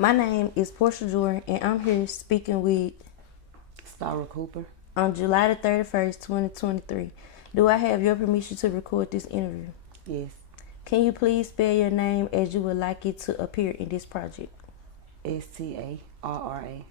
My name is Porshia Jordan, and I'm here speaking with Starra Cooper. on July the 31st, 2023. Do I have your permission to record this interview? Yes. Can you please spell your name as you would like it to appear in this project? Starracooper.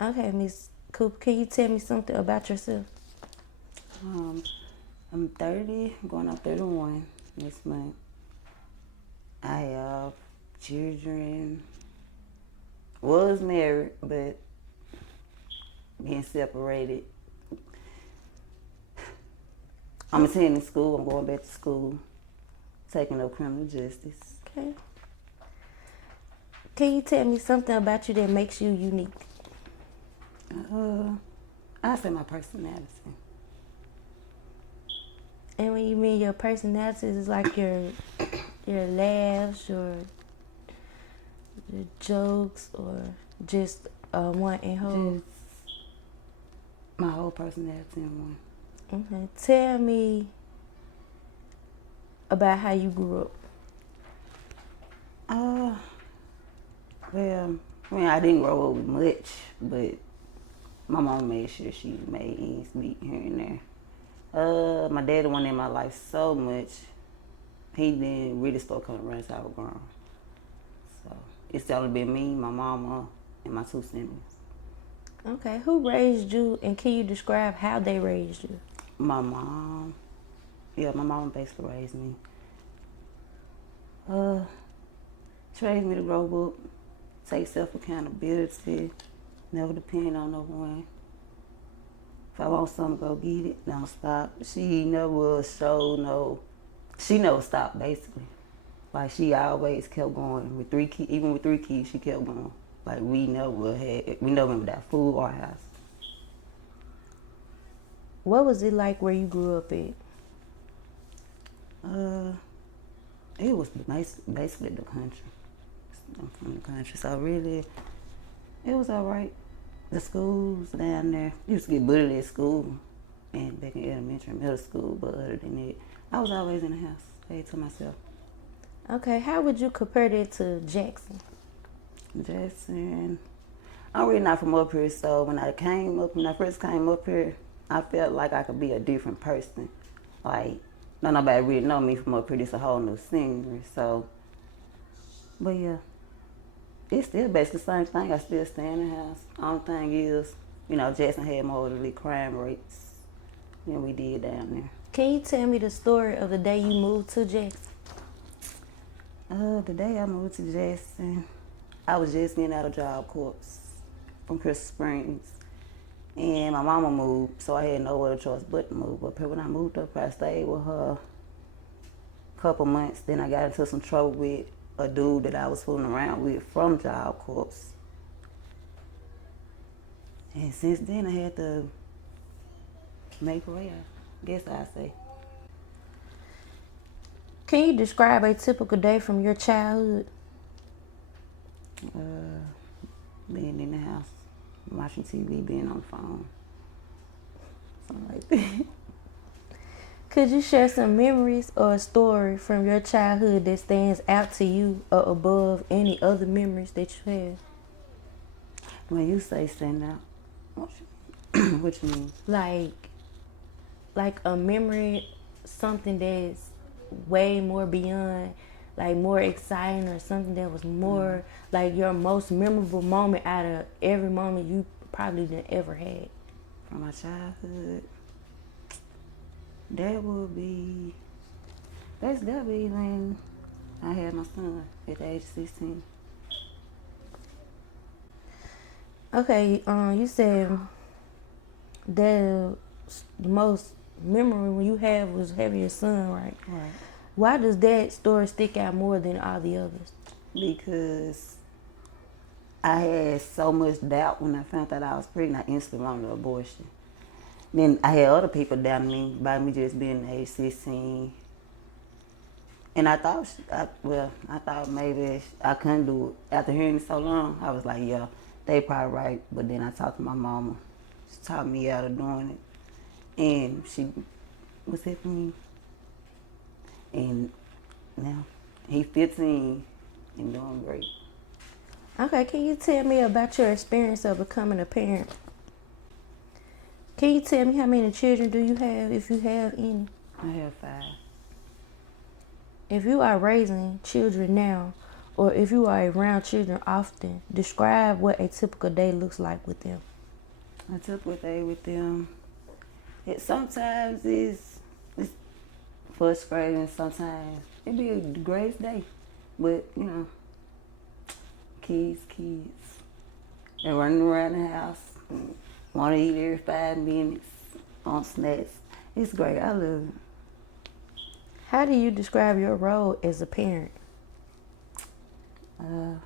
Okay, Miss Cooper, can you tell me something about yourself? I'm 30, going on 31 next month. I have children. Was married, but being separated. I'm attending school. I'm going back to school, taking up criminal justice. Okay. Can you tell me something about you that makes you unique? I say my personality. And when you mean your personality, is like your laughs, your jokes, or just one in whole? Just my whole personality in one. Okay. Tell me about how you grew up. Well, I didn't grow up much, but my mom made sure she made ends meet here and there. My dad wasn't in my life so much. He didn't really start coming around until I was grown. So it's only been me, my mama, and my two siblings. Okay. Who raised you, and can you describe how they raised you? My mom. Yeah, my mom basically raised me. She raised me to grow up, take self-accountability, never depend on no one. If I want something, go get it, don't stop. She never showed no, she never stopped basically. Like she always kept going. With 3 kids, even with 3 kids, she kept going. Like we never without food or house. What was it like where you grew up at? It was basically the country. I'm from the country, so really, it was all right. The schools down there, used to get bullied at school and back in elementary and middle school, but other than that, I was always in the house, stayed to myself. Okay, how would you compare that to Jackson? Jackson, I'm really not from up here, so when I first came up here, I felt like I could be a different person. Like, not nobody really know me from up here, this a whole new scenery, so, but yeah. It's still basically the same thing. I still stay in the house. Only thing is, Jackson had more of the crime rates than we did down there. Can you tell me the story of the day you moved to Jackson? The day I moved to Jackson, I was just getting out of Job Corps from Crystal Springs. And my mama moved, so I had no other choice but to move up here. When I moved up here, I stayed with her a couple months. Then I got into some trouble with a dude that I was fooling around with from Job Corps. And since then, I had to make a way, I guess I'd say. Can you describe a typical day from your childhood? Being in the house, watching TV, being on the phone, something like that. Could you share some memories or a story from your childhood that stands out to you or above any other memories that you have? When you say stand out, what you mean? Like a memory, something that's way more beyond, like more exciting, or something that was more like your most memorable moment out of every moment you probably done ever had. From my childhood, that would be when I had my son at the age of 16. Okay, you said the most memory when you have was having your son, right? Right. Why does that story stick out more than all the others? Because I had so much doubt when I found out I was pregnant. I instantly wanted an abortion. Then I had other people doubting me by me just being age 16. And I thought maybe I couldn't do it. After hearing it so long, I was like, yeah, they probably right. But then I talked to my mama. She taught me out of doing it. And she was here for me. And now he 15 and doing great. Okay, can you tell me about your experience of becoming a parent? Can you tell me how many children do you have, if you have any? I have 5. If you are raising children now, or if you are around children often, describe what a typical day looks like with them. A typical day with them. It sometimes it's frustrating. Sometimes it be a great day, but kids. They're running around the house, want to eat every 5 minutes on snacks. It's great. I love it. How do you describe your role as a parent? Got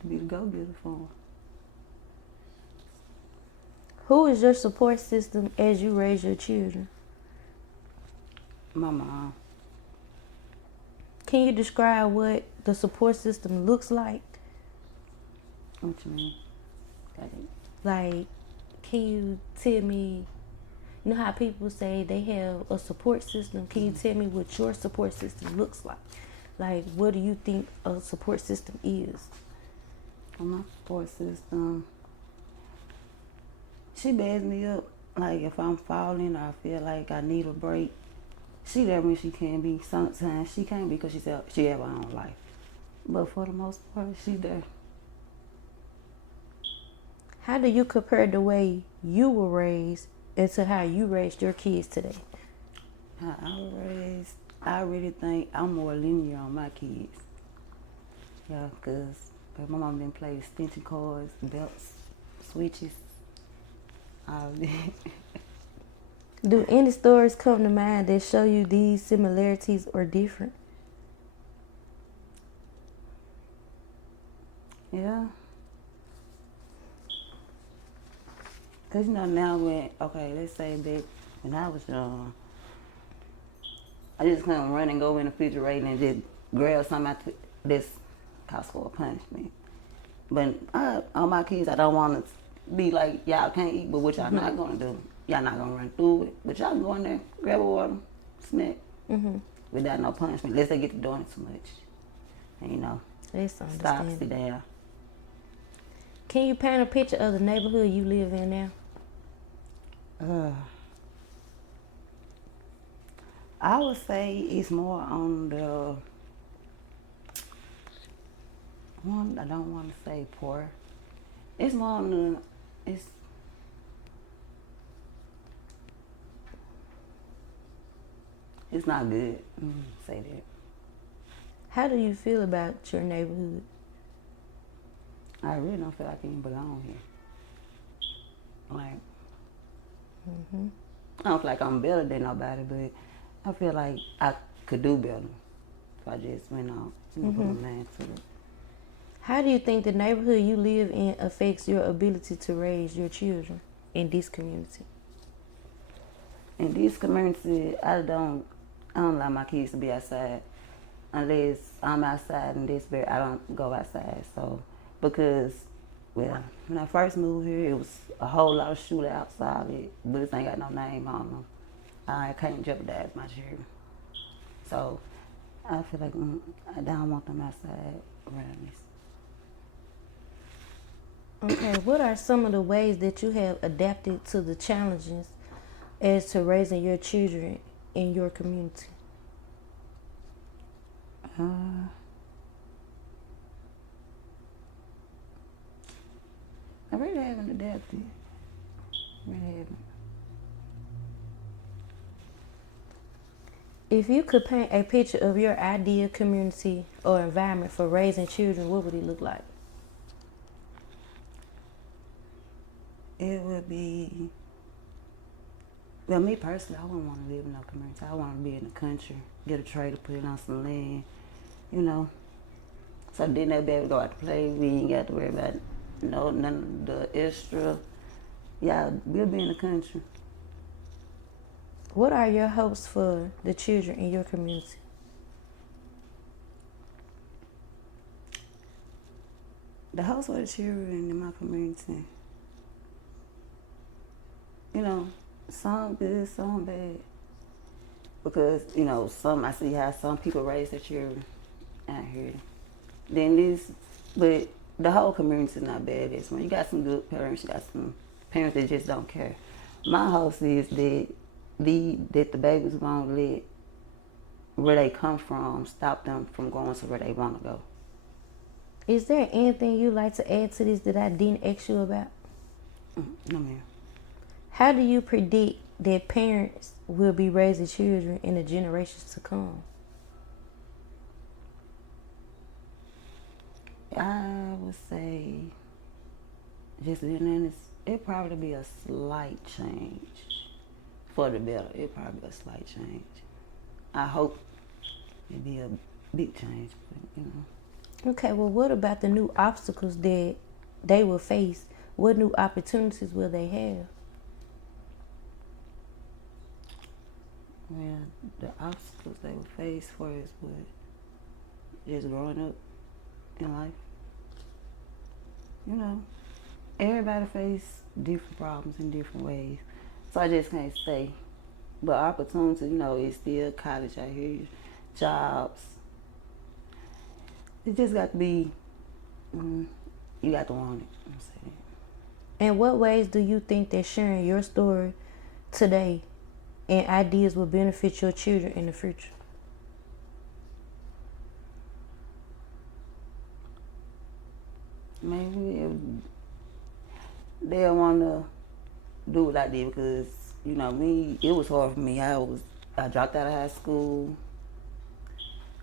to be the go-getter for them. Who is your support system as you raise your children? My mom. Can you describe what the support system looks like? What you mean? Like, can you tell me, you know how people say they have a support system? Can you tell me what your support system looks like? Like, what do you think a support system is? My support system, she backs me up. Like, if I'm falling or I feel like I need a break, she there when she can be. Sometimes she can't be because she have her own life. But for the most part, she there. How do you compare the way you were raised into how you raised your kids today? How I was raised, I really think I'm more linear on my kids. Yeah, because my mom didn't play extension cords, belts, switches, all that. Do any stories come to mind that show you these similarities or different? Yeah. Because, now let's say that when I was young, I just couldn't run and go in the refrigerator and just grab something out this cause for a punishment. But all my kids, I don't want to be like, y'all can't eat, but what y'all not going to do? Y'all not going to run through it. But y'all can go in there, grab a water, snack, without no punishment, unless they get to doing it too much. And, That's stop, understandable. sit down. Can you paint a picture of the neighborhood you live in now? I would say it's more on the one. I don't want to say poor. It's more on the it's not good. Say that. How do you feel about your neighborhood? I really don't feel like I even belong here. Like, I don't feel like I'm better than nobody, but I feel like I could do better if I just went on, put my mind to it. How do you think the neighborhood you live in affects your ability to raise your children in this community? In this community, I don't allow my kids to be outside unless I'm outside, and I don't go outside. So, because, when I first moved here, it was a whole lot of shootouts, all that. Bullets ain't got no name on them. I can't jeopardize my children. So, I feel like I don't want them outside around us. Okay, what are some of the ways that you have adapted to the challenges as to raising your children in your community? I really haven't adapted. Really haven't. If you could paint a picture of your ideal community or environment for raising children, what would it look like? It would be, well, me personally, I wouldn't want to live in no community. I want to be in the country, get a trailer, put it on some land, So then they'll be able to go out to play. We ain't got to worry about none of the extra. Yeah, we'll be in the country. What are your hopes for the children in your community? The hopes for the children in my community, some good, some bad. Because, I see how some people raise their children out here. Then but the whole community is not bad. This one, you got some good parents, you got some parents that just don't care. My hope is that the babies won't let where they come from stop them from going to where they want to go. Is there anything you'd like to add to this that I didn't ask you about? No, ma'am. How do you predict that parents will be raising children in the generations to come? I would say, just being honest, it'd probably be a slight change for the better. It'd probably be a slight change. I hope it'd be a big change, but Okay, well, what about the new obstacles that they will face? What new opportunities will they have? Well, the obstacles they will face for us would just growing up in life. Everybody face different problems in different ways. So I just can't say. But opportunity, it's still college out here, jobs. It just got to be, you got to want it. I'm saying. In what ways do you think that sharing your story today and ideas will benefit your children in the future? Maybe they'll want to do what I did because, me, it was hard for me. I dropped out of high school,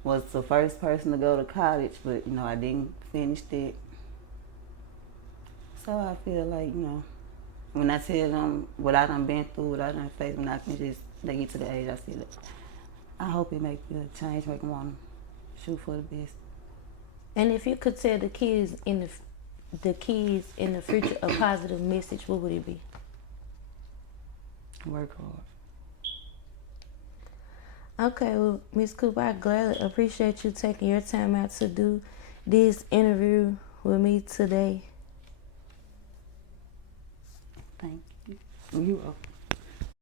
was the first person to go to college, but, I didn't finish it. So I feel like, when I tell them what I done been through, what I done faced, when they get to the age, I see that. I hope it make a change, make them want to shoot for the best. And if you could tell the kids in the future a positive message, what would it be? Work hard. Okay, well, Ms. Cooper, I gladly appreciate you taking your time out to do this interview with me today. Thank you. You're welcome.